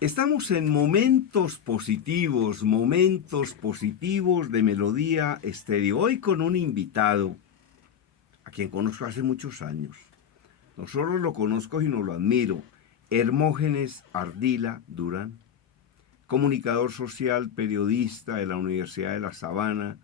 Estamos en momentos positivos de Melodía Estéreo. Hoy con un invitado a quien conozco hace muchos años. No solo lo conozco, sino lo admiro. Hermógenes Ardila Durán, comunicador social, periodista de la Universidad de La Sabana,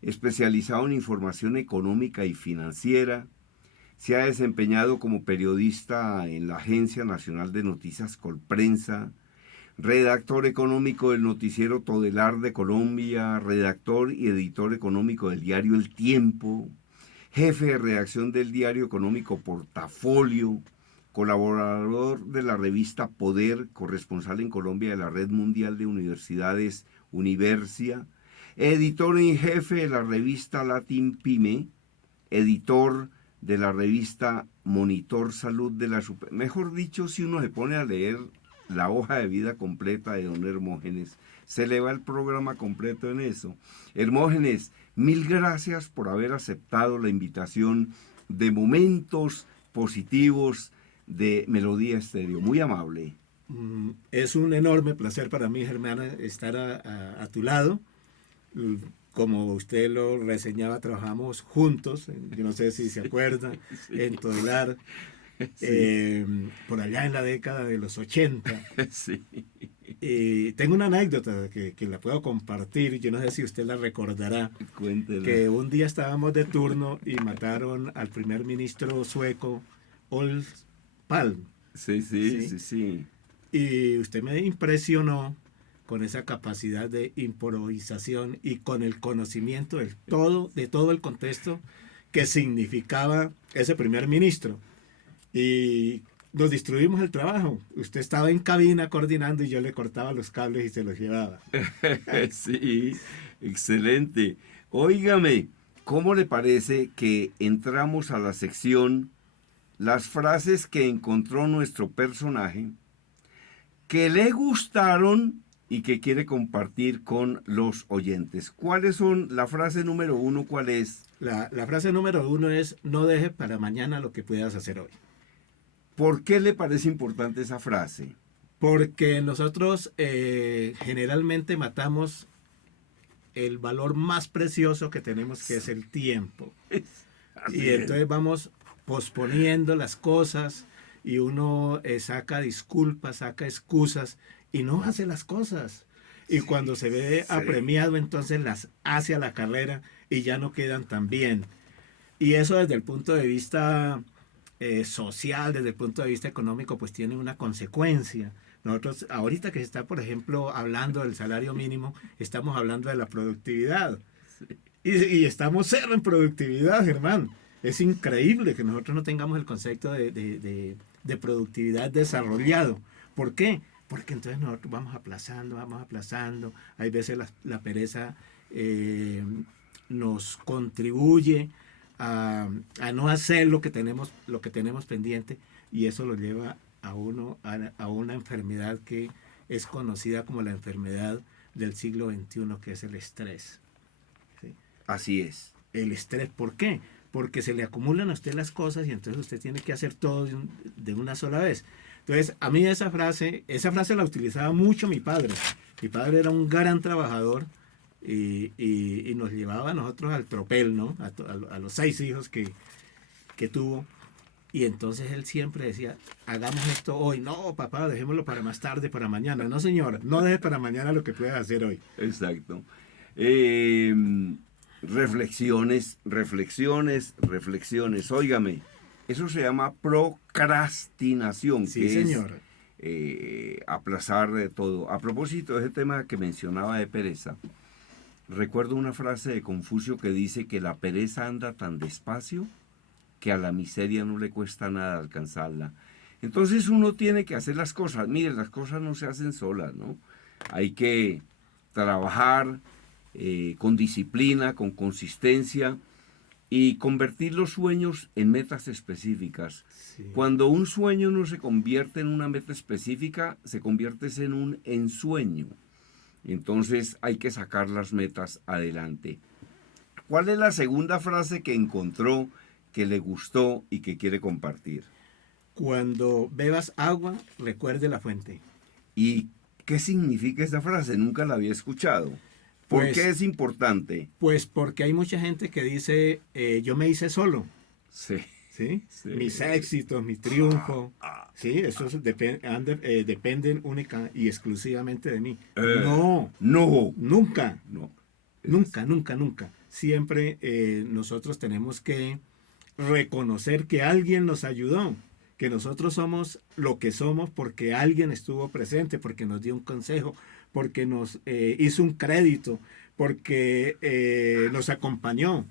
especializado en información económica y financiera. Se ha desempeñado como periodista en la Agencia Nacional de Noticias Colprensa, redactor económico del noticiero Todelar de Colombia, redactor y editor económico del diario El Tiempo, jefe de redacción del diario económico Portafolio, colaborador de la revista Poder, corresponsal en Colombia de la Red Mundial de Universidades Universia, editor en jefe de la revista Latin Pyme, editor de la revista Monitor Salud de la Super... Mejor dicho, si uno se pone a leer la hoja de vida completa de don Hermógenes, se le va el programa completo en eso. Hermógenes, mil gracias por haber aceptado la invitación de Momentos Positivos de Melodía Estéreo. Muy amable. Es un enorme placer para mí, Germán, estar a tu lado. Como usted lo reseñaba, trabajamos juntos, yo no sé si se acuerda, sí, en Todelar, sí, por allá en la década de los 80. Sí. Tengo una anécdota que la puedo compartir, yo no sé si usted la recordará. Cuéntela. Que un día estábamos de turno y mataron al primer ministro sueco, Olof Palme. Sí, sí, sí, sí, sí. Y usted me impresionó con esa capacidad de improvisación y con el conocimiento de todo el contexto que significaba ese primer ministro. Y nos distribuimos el trabajo. Usted estaba en cabina coordinando y yo le cortaba los cables y se los llevaba. Sí, excelente. Óigame, ¿cómo le parece que entramos a la sección las frases que encontró nuestro personaje que le gustaron y que quiere compartir con los oyentes? ¿Cuáles son? La frase número 1, ¿cuál es? La frase número 1 es: no dejes para mañana lo que puedas hacer hoy. ¿Por qué le parece importante esa frase? Porque nosotros generalmente matamos el valor más precioso que tenemos, que es el tiempo. Y entonces vamos posponiendo las cosas y uno saca disculpas, saca excusas y no hace las cosas. Y cuando se ve apremiado, entonces las hace a la carrera y ya no quedan tan bien. Y eso desde el punto de vista social, desde el punto de vista económico, pues tiene una consecuencia. Nosotros, ahorita que se está, por ejemplo, hablando del salario mínimo, estamos hablando de la productividad. Y estamos cero en productividad, Germán. Es increíble que nosotros no tengamos el concepto de productividad desarrollado. ¿Por qué? Porque entonces nosotros vamos aplazando. Hay veces la pereza nos contribuye a no hacer lo que tenemos pendiente, y eso lo lleva a uno a una enfermedad que es conocida como la enfermedad del siglo XXI, que es el estrés. ¿Sí? Así es. El estrés, ¿por qué? Porque se le acumulan a usted las cosas y entonces usted tiene que hacer todo de una sola vez. Entonces, a mí esa frase la utilizaba mucho mi padre. Mi padre era un gran trabajador y nos llevaba a nosotros al tropel, ¿no? A los 6 hijos que tuvo. Y entonces él siempre decía: hagamos esto hoy. No, papá, dejémoslo para más tarde, para mañana. No, señor, no dejes para mañana lo que puedas hacer hoy. Exacto. Reflexiones. Óigame, eso se llama procrastinación. Sí, que señor. Es aplazar todo. A propósito de ese tema que mencionaba de pereza, recuerdo una frase de Confucio que dice que la pereza anda tan despacio que a la miseria no le cuesta nada alcanzarla. Entonces uno tiene que hacer las cosas. Mire, las cosas no se hacen solas, ¿no? Hay que trabajar con disciplina, con consistencia y convertir los sueños en metas específicas. Sí. Cuando un sueño no se convierte en una meta específica, se convierte en un ensueño. Entonces hay que sacar las metas adelante. ¿Cuál es la segunda frase que encontró, que le gustó y que quiere compartir? Cuando bebas agua, recuerde la fuente. ¿Y qué significa esta frase? Nunca la había escuchado. ¿Por Pues, qué es importante? pues porque hay mucha gente que dice, yo me hice solo, Sí, ¿sí? sí. Mis éxitos, mi triunfo, ¿sí? Esos dependen única y exclusivamente de mí. No, No, nunca, no. Es así. nunca, nunca, nunca. Siempre nosotros tenemos que reconocer que alguien nos ayudó, que nosotros somos lo que somos porque alguien estuvo presente, porque nos dio un consejo, porque nos hizo un crédito, porque nos acompañó,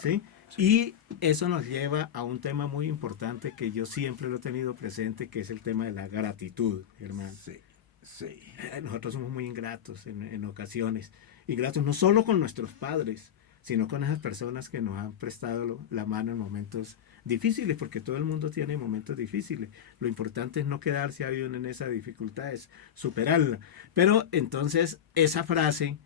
¿sí? Y eso nos lleva a un tema muy importante que yo siempre lo he tenido presente, que es el tema de la gratitud, hermano. Sí, sí. Nosotros somos muy ingratos en ocasiones, ingratos no solo con nuestros padres, sino con esas personas que nos han prestado la mano en momentos difíciles, porque todo el mundo tiene momentos difíciles. Lo importante es no quedarse ahí en esa dificultad, es superarla. Pero entonces esa frase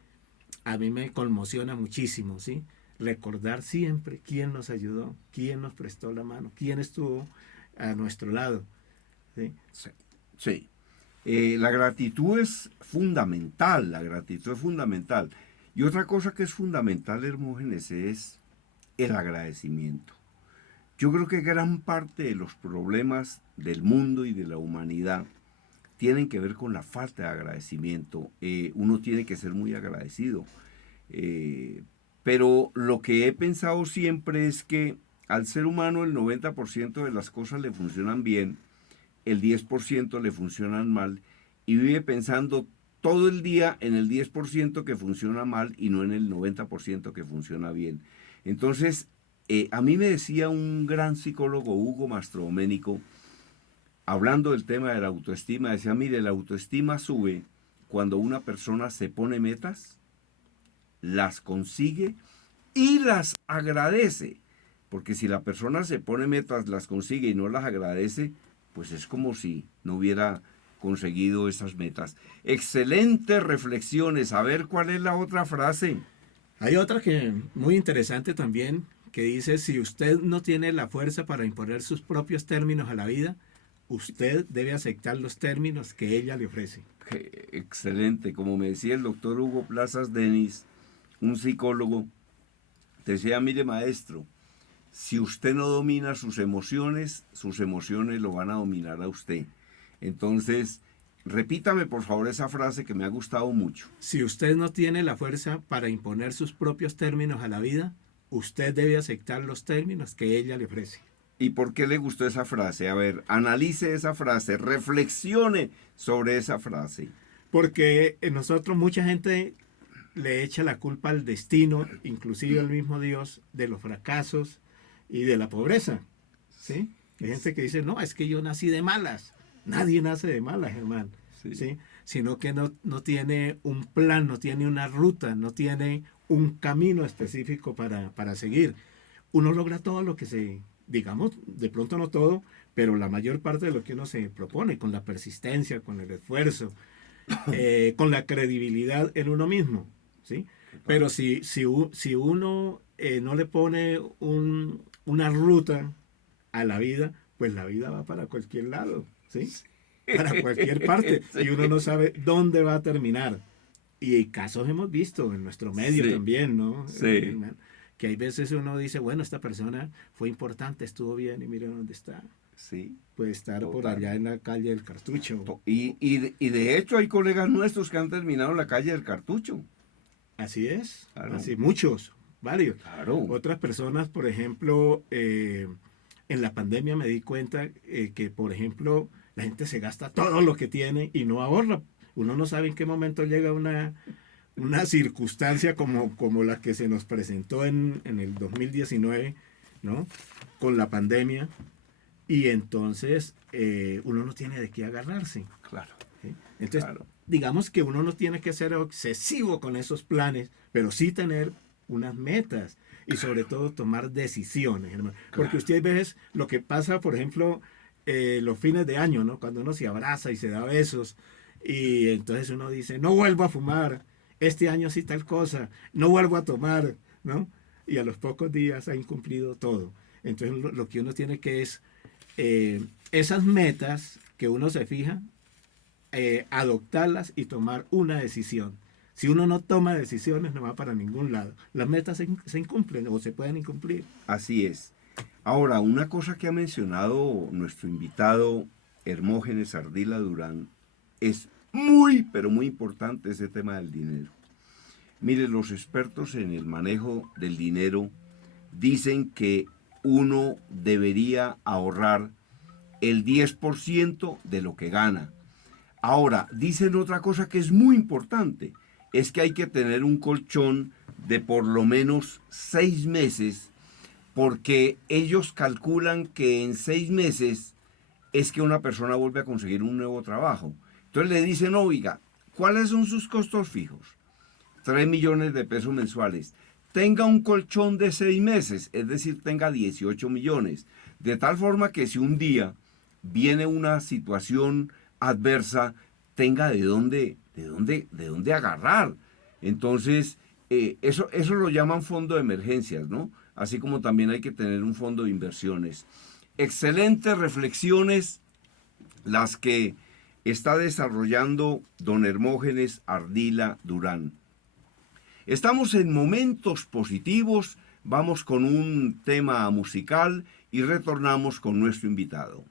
a mí me conmociona muchísimo, ¿sí? Recordar siempre quién nos ayudó, quién nos prestó la mano, quién estuvo a nuestro lado, ¿sí? Sí, sí. La gratitud es fundamental, la gratitud es fundamental. Y otra cosa que es fundamental, Hermógenes, es el agradecimiento. Yo creo que gran parte de los problemas del mundo y de la humanidad tienen que ver con la falta de agradecimiento. Uno tiene que ser muy agradecido. Pero lo que he pensado siempre es que al ser humano el 90% de las cosas le funcionan bien, el 10% le funcionan mal y vive pensando todo el día en el 10% que funciona mal y no en el 90% que funciona bien. Entonces, a mí me decía un gran psicólogo, Hugo Mastrodoménico, hablando del tema de la autoestima, decía, mire, la autoestima sube cuando una persona se pone metas, las consigue y las agradece. Porque si la persona se pone metas, las consigue y no las agradece, pues es como si no hubiera conseguido esas metas. Excelentes reflexiones. A ver cuál es la otra frase. Hay otra que muy interesante también, que dice, si usted no tiene la fuerza para imponer sus propios términos a la vida, usted debe aceptar los términos que ella le ofrece. Excelente. Como me decía el doctor Hugo Plazas Denis, un psicólogo, decía, mire maestro, si usted no domina sus emociones lo van a dominar a usted. Entonces, repítame por favor esa frase que me ha gustado mucho. Si usted no tiene la fuerza para imponer sus propios términos a la vida, usted debe aceptar los términos que ella le ofrece. ¿Y por qué le gustó esa frase? A ver, analice esa frase, reflexione sobre esa frase. Porque en nosotros mucha gente le echa la culpa al destino, inclusive al mismo Dios, de los fracasos y de la pobreza. ¿Sí? Hay gente que dice, no, es que yo nací de malas. Nadie nace de malas, hermano. Sí. ¿Sí? Sino que no tiene un plan, no tiene una ruta, no tiene un camino específico para seguir. Uno logra todo lo que digamos, de pronto no todo, pero la mayor parte de lo que uno se propone, con la persistencia, con el esfuerzo, con la credibilidad en uno mismo, ¿sí? Pero si uno no le pone una ruta a la vida, pues la vida va para cualquier lado, ¿sí? Para cualquier parte, y uno no sabe dónde va a terminar. Y casos hemos visto en nuestro medio también, ¿no? Sí. Que hay veces uno dice, bueno, esta persona fue importante, estuvo bien y mire dónde está. Sí. Puede estar por allá en la calle del Cartucho. Y de hecho hay colegas nuestros que han terminado en la calle del Cartucho. Así es. Claro. Así, muchos, varios. Claro. Otras personas, por ejemplo, en la pandemia me di cuenta que, por ejemplo, la gente se gasta todo lo que tiene y no ahorra. Uno no sabe en qué momento llega una circunstancia como la que se nos presentó en el 2019, ¿no? Con la pandemia. Y entonces uno no tiene de qué agarrarse. Claro. ¿Sí? Entonces, claro. digamos que uno no tiene que ser obsesivo con esos planes, pero sí tener unas metas y sobre todo tomar decisiones, hermano. Porque usted a veces lo que pasa, por ejemplo, los fines de año, ¿no? Cuando uno se abraza y se da besos y entonces uno dice, no vuelvo a fumar, este año sí tal cosa, no vuelvo a tomar, ¿no? Y a los pocos días ha incumplido todo. Entonces lo que uno tiene que es esas metas que uno se fija, adoptarlas y tomar una decisión. Si uno no toma decisiones, no va para ningún lado. Las metas se incumplen o se pueden incumplir. Así es. Ahora, una cosa que ha mencionado nuestro invitado Hermógenes Ardila Durán es muy, pero muy importante ese tema del dinero. Mire, los expertos en el manejo del dinero dicen que uno debería ahorrar el 10% de lo que gana. Ahora, dicen otra cosa que es muy importante, es que hay que tener un colchón de por lo menos 6 meses, porque ellos calculan que en 6 meses es que una persona vuelve a conseguir un nuevo trabajo. Entonces le dicen, oiga, ¿cuáles son sus costos fijos? 3 millones de pesos mensuales. Tenga un colchón de 6 meses, es decir, tenga 18 millones. De tal forma que si un día viene una situación adversa, tenga de dónde agarrar. Entonces, eso lo llaman fondo de emergencias, ¿no? Así como también hay que tener un fondo de inversiones. Excelentes reflexiones las que está desarrollando don Hermógenes Ardila Durán. Estamos en momentos positivos, vamos con un tema musical y retornamos con nuestro invitado.